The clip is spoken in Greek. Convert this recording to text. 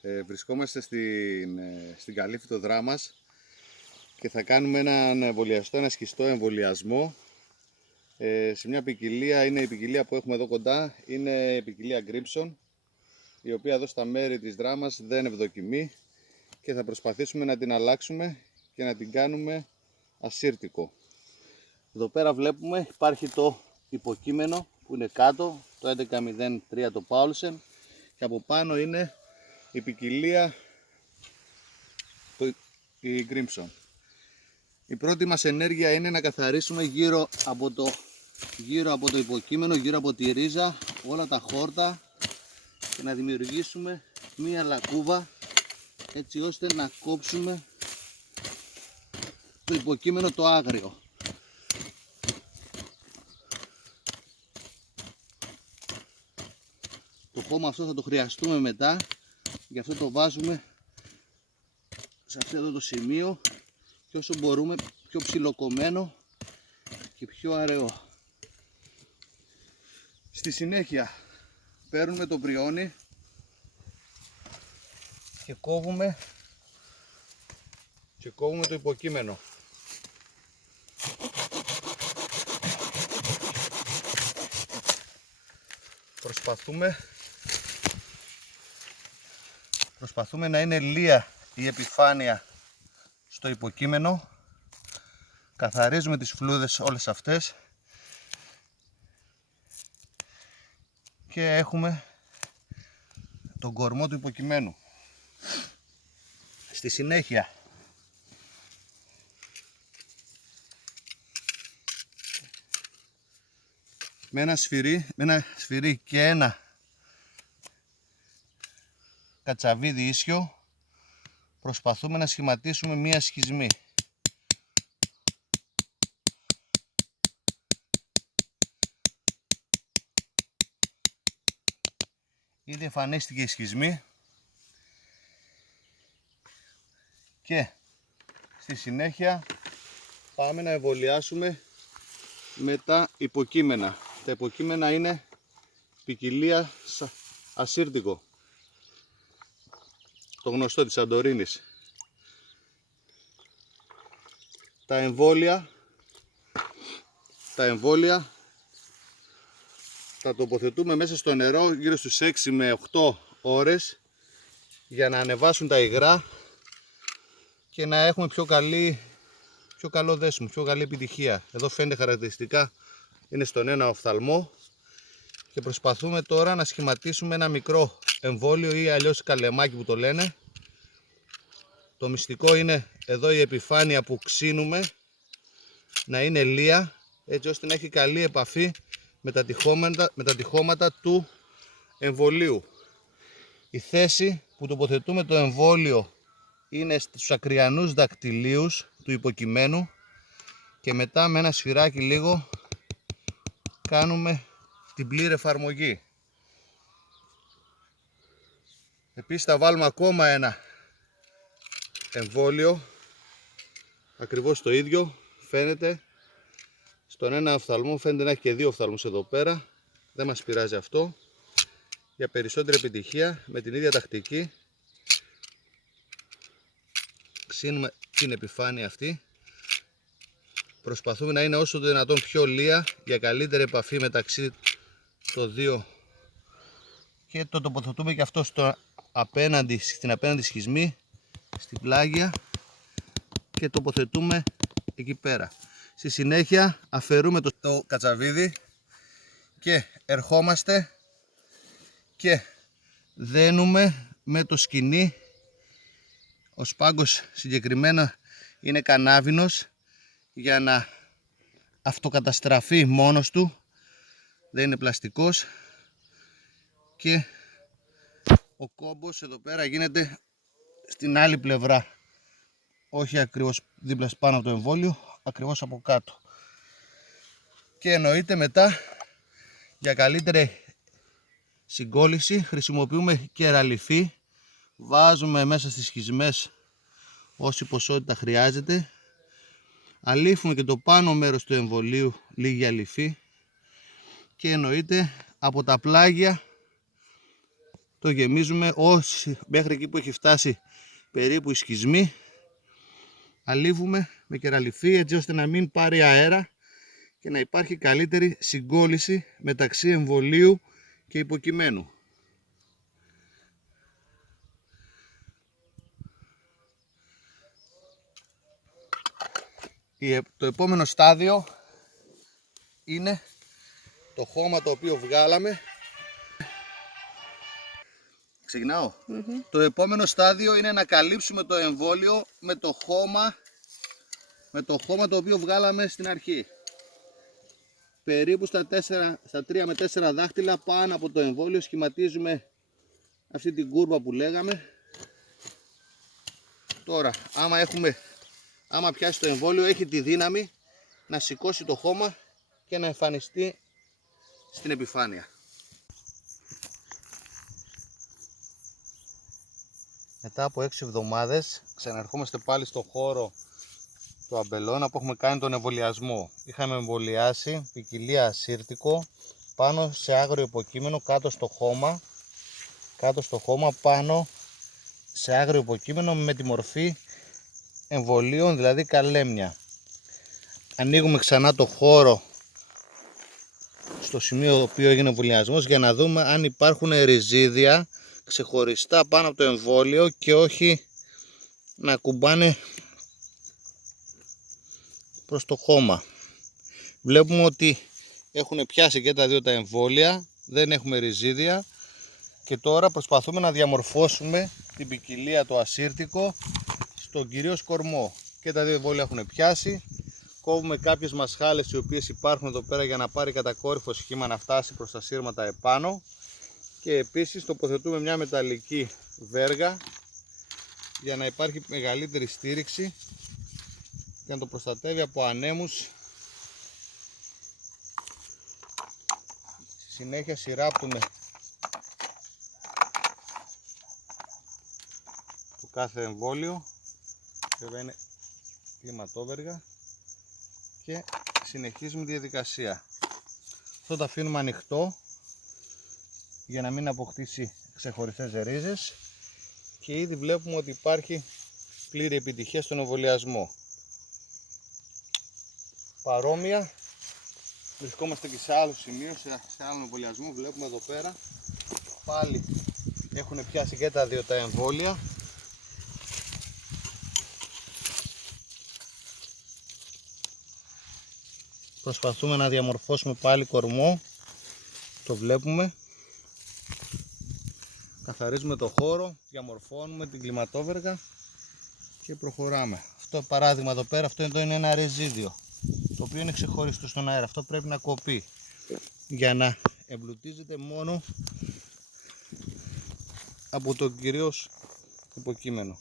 Βρισκόμαστε στην καλή φυτοδρά μας και θα κάνουμε έναν εμβολιαστό, ένα σχιστό εμβολιασμό σε μια ποικιλία. Είναι η ποικιλία που έχουμε εδώ κοντά, είναι η ποικιλία Grimson, η οποία εδώ στα μέρη της δράμας δεν ευδοκιμεί και θα προσπαθήσουμε να την αλλάξουμε και να την κάνουμε ασύρτικο. Εδώ πέρα βλέπουμε υπάρχει το υποκείμενο που είναι κάτω, το 1103 το Paulsen, και από πάνω είναι η ποικιλία η Grimson. Η πρώτη μας ενέργεια είναι να καθαρίσουμε γύρω από το υποκείμενο, γύρω από τη ρίζα, όλα τα χόρτα και να δημιουργήσουμε μία λακκούβα έτσι ώστε να κόψουμε το υποκείμενο το άγριο. Το χώμα αυτό θα το χρειαστούμε μετά, γι' αυτό το βάζουμε σε αυτό εδώ το σημείο και όσο μπορούμε πιο ψιλοκομμένο και πιο αραιό. Στη συνέχεια παίρνουμε το μπριόνι και κόβουμε το υποκείμενο. Προσπαθούμε να είναι λία η επιφάνεια στο υποκείμενο. Καθαρίζουμε τις φλούδες όλες αυτές και έχουμε τον κορμό του υποκειμένου. Στη συνέχεια με ένα σφυρί και ένα κατσαβίδι ίσιο προσπαθούμε να σχηματίσουμε μία σχισμή. Ήδη εμφανίστηκε η σχισμή και στη συνέχεια πάμε να εμβολιάσουμε με τα υποκείμενα. Τα υποκείμενα είναι ποικιλία ασύρτικο, το γνωστό της Σαντορίνης. Τα εμβόλια τα τοποθετούμε μέσα στο νερό γύρω στους 6 με 8 ώρες για να ανεβάσουν τα υγρά και να έχουμε πιο καλό δέσιμο, πιο καλή επιτυχία. Εδώ φαίνεται χαρακτηριστικά, είναι στον ένα οφθαλμό και προσπαθούμε τώρα να σχηματίσουμε ένα μικρό εμβόλιο ή αλλιώς καλεμάκι που το λένε. Το μυστικό είναι εδώ η επιφάνεια που ξύνουμε να είναι λία έτσι ώστε να έχει καλή επαφή με τα τυχώματα του εμβολίου. Η θέση που τοποθετούμε το εμβόλιο είναι στους ακριανούς δακτυλίους του υποκειμένου και μετά με ένα σφυράκι λίγο κάνουμε την πλήρη εφαρμογή. Επίσης θα βάλουμε ακόμα ένα εμβόλιο ακριβώς το ίδιο, φαίνεται στον ένα οφθαλμό, φαίνεται να έχει και δύο οφθαλμούς εδώ πέρα, δεν μας πειράζει αυτό. Για περισσότερη επιτυχία με την ίδια τακτική ξύνουμε την επιφάνεια αυτή, προσπαθούμε να είναι όσο το δυνατόν πιο λία για καλύτερη επαφή μεταξύ των δύο και το τοποθετούμε και αυτό στην απέναντι σχισμή, στην πλάγια και τοποθετούμε εκεί πέρα. Στη συνέχεια αφαιρούμε το κατσαβίδι και ερχόμαστε και δένουμε με το σκοινί. Ο σπάγκος συγκεκριμένα είναι κανάβινος για να αυτοκαταστραφεί μόνος του, δεν είναι πλαστικός, και ο κόμπος εδώ πέρα γίνεται στην άλλη πλευρά, όχι ακριβώς δίπλα πάνω από το εμβόλιο, ακριβώς από κάτω. Και εννοείται μετά για καλύτερη συγκόλληση χρησιμοποιούμε κεραλιφή, βάζουμε μέσα στις σχισμές όση ποσότητα χρειάζεται, αλήφουμε και το πάνω μέρος του εμβολίου λίγη αληφή και εννοείται από τα πλάγια το γεμίζουμε μέχρι εκεί που έχει φτάσει περίπου η σχισμή. Αλίβουμε με κεραλιφή έτσι ώστε να μην πάρει αέρα και να υπάρχει καλύτερη συγκόλληση μεταξύ εμβολίου και υποκειμένου. Το επόμενο στάδιο είναι το χώμα το οποίο βγάλαμε. Ξεκινάω. Το επόμενο στάδιο είναι να καλύψουμε το εμβόλιο με το χώμα το οποίο βγάλαμε στην αρχή. Περίπου στα 3 με 4 δάχτυλα πάνω από το εμβόλιο σχηματίζουμε αυτή την κούρβα που λέγαμε. Τώρα, άμα πιάσει το εμβόλιο, έχει τη δύναμη να σηκώσει το χώμα και να εμφανιστεί στην επιφάνεια. Μετά από 6 εβδομάδες ξαναρχόμαστε πάλι στο χώρο του αμπελώνα που έχουμε κάνει τον εμβολιασμό. Είχαμε εμβολιάσει ποικιλία ασύρτικο πάνω σε άγριο υποκείμενο κάτω στο χώμα πάνω σε άγριο υποκείμενο με τη μορφή εμβολίων, δηλαδή καλέμια. Ανοίγουμε ξανά το χώρο στο σημείο το οποίο έγινε εμβολιασμός για να δούμε αν υπάρχουν ριζίδια ξεχωριστά πάνω από το εμβόλιο και όχι να κουμπάνε προς το χώμα. Βλέπουμε ότι έχουν πιάσει και τα δύο τα εμβόλια, δεν έχουμε ριζίδια και τώρα προσπαθούμε να διαμορφώσουμε την ποικιλία το ασύρτικο στον κυρίως κορμό. Και τα δύο εμβόλια έχουν πιάσει. Κόβουμε κάποιες μασχάλες οι οποίες υπάρχουν εδώ πέρα για να πάρει κατακόρυφο σχήμα να φτάσει προς τα σύρματα επάνω. Και επίσης τοποθετούμε μια μεταλλική βέργα για να υπάρχει μεγαλύτερη στήριξη και να το προστατεύει από ανέμους. Στη συνέχεια σειράπτουμε το κάθε εμβόλιο, βέβαια είναι κλιματόβεργα, και συνεχίζουμε τη διαδικασία. Αυτό το αφήνουμε ανοιχτό για να μην αποκτήσει ξεχωριστές ρίζες και ήδη βλέπουμε ότι υπάρχει πλήρη επιτυχία στον εμβολιασμό. Παρόμοια βρισκόμαστε και σε άλλο σημείο, σε άλλο εμβολιασμό. Βλέπουμε εδώ πέρα πάλι έχουν πιάσει και τα δύο τα εμβόλια. Προσπαθούμε να διαμορφώσουμε πάλι κορμό, το βλέπουμε. Καθαρίζουμε το χώρο, διαμορφώνουμε την κλιματόβεργα και προχωράμε. Αυτό παράδειγμα εδώ πέρα, αυτό εδώ είναι ένα ριζίδιο το οποίο είναι ξεχωριστό στον αέρα. Αυτό πρέπει να κοπεί για να εμπλουτίζεται μόνο από το κυρίως υποκείμενο.